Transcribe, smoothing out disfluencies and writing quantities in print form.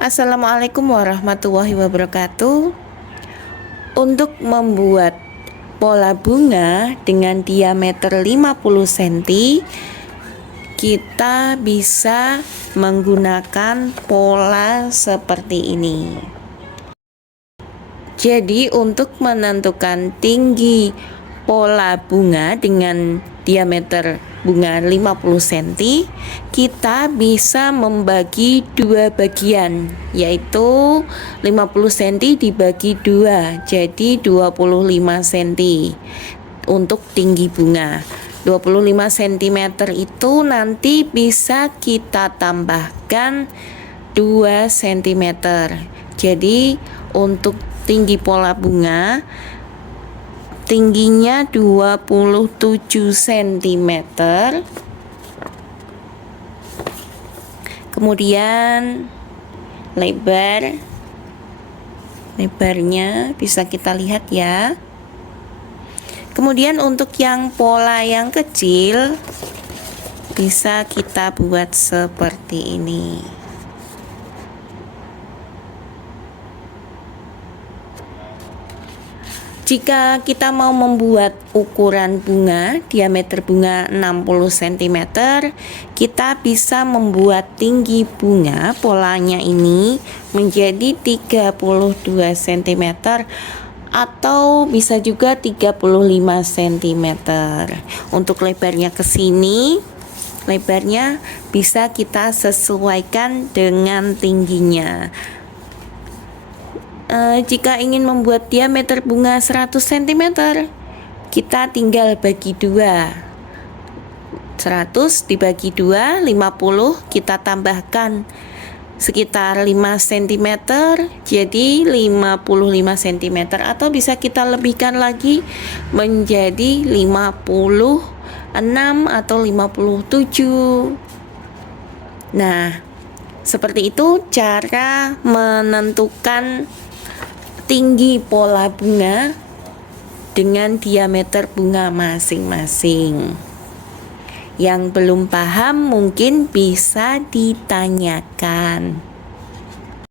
Assalamualaikum warahmatullahi wabarakatuh. Untuk membuat pola bunga dengan diameter 50 cm, kita bisa menggunakan pola seperti ini. Jadi untuk menentukan tinggi pola bunga dengan diameter bunga 50 cm, kita bisa membagi dua bagian, yaitu 50 cm dibagi dua, jadi 25 cm untuk tinggi bunga. 25 cm itu nanti bisa kita tambahkan 2 cm. Jadi untuk tinggi pola bunga tingginya 27 cm. Kemudian lebarnya bisa kita lihat ya. Kemudian untuk yang pola yang kecil bisa kita buat seperti ini. Jika kita mau membuat ukuran bunga, diameter bunga 60 cm, kita bisa membuat tinggi bunga polanya ini menjadi 32 cm atau bisa juga 35 cm. Untuk lebarnya ke sini, lebarnya bisa kita sesuaikan dengan tingginya. Jika ingin membuat diameter bunga 100 cm, kita tinggal bagi dua. 100 dibagi 2, 50, kita tambahkan sekitar 5 cm, jadi 55 cm, atau bisa kita lebihkan lagi menjadi 56 atau 57. Nah, seperti itu cara menentukan tinggi pola bunga dengan diameter bunga masing-masing. Yang belum paham mungkin bisa ditanyakan.